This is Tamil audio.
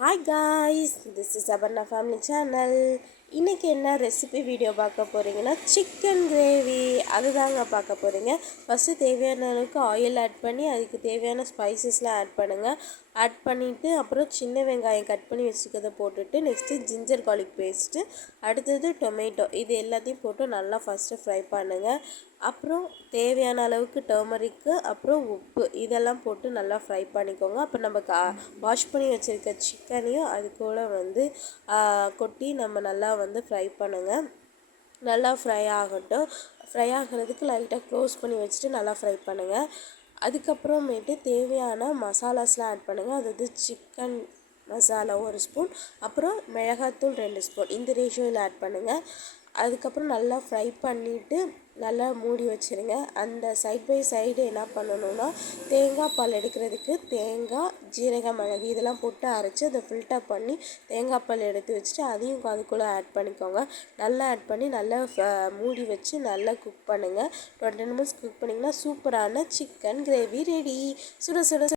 Hi guys, this is Aparna family channel. இன்றைக்கி என்ன ரெசிபி வீடியோ பார்க்க போகிறீங்கன்னா, சிக்கன் கிரேவி அதுதாங்க பார்க்க போகிறீங்க. ஃபஸ்ட்டு தேவையான அளவுக்கு ஆயில் ஆட் பண்ணி அதுக்கு தேவையான ஸ்பைசஸ்லாம் ஆட் பண்ணுங்கள். ஆட் பண்ணிவிட்டு அப்புறம் சின்ன வெங்காயம் கட் பண்ணி வச்சுக்கிறத போட்டுட்டு நெக்ஸ்ட்டு ஜிஞ்சர் கார்லிக் பேஸ்ட்டு, அடுத்தது டொமேட்டோ, இது எல்லாத்தையும் போட்டு நல்லா ஃபஸ்ட்டு ஃப்ரை பண்ணுங்கள். அப்புறம் தேவையான அளவுக்கு டர்மரிக்கு, அப்புறம் உப்பு, இதெல்லாம் போட்டு நல்லா ஃப்ரை பண்ணிக்கோங்க. அப்போ நம்ம வாஷ் பண்ணி வச்சுருக்க சிக்கனையும் அது கூட கொட்டி நம்ம நல்லா ஃப்ரை பண்ணுங்கள். நல்லா ஃப்ரை ஆகட்டும். ஃப்ரை ஆகிறதுக்கு லைட்டாக க்ளோஸ் பண்ணி வச்சுட்டு நல்லா ஃப்ரை பண்ணுங்கள். அதுக்கப்புறமேட்டு தேவையான மசாலாஸ்லாம் ஆட் பண்ணுங்கள். அதாவது சிக்கன் மசாலா 1 ஸ்பூன், அப்புறம் மிளகாத்தூள் 2 ஸ்பூன், இந்த ரேஷியோவில் ஆட் பண்ணுங்கள். அதுக்கப்புறம் நல்லா ஃப்ரை பண்ணிவிட்டு நல்லா மூடி வச்சுருங்க. அந்த சைட் பை சைடு என்ன பண்ணணுன்னா, தேங்காய் பால் எடுக்கிறதுக்கு தேங்காய், ஜீரக மிளகு இதெல்லாம் போட்டு அரைச்சி அதை ஃபில்டர் பண்ணி தேங்காய் பால் எடுத்து வச்சுட்டு அதையும் அதுக்குள்ளே ஆட் பண்ணிக்கோங்க. நல்லா ஆட் பண்ணி நல்லா மூடி வச்சு நல்லா குக் பண்ணுங்கள். 20 நிமிஷம் குக் பண்ணிங்கன்னா சூப்பரான சிக்கன் கிரேவி ரெடி. சுட சுட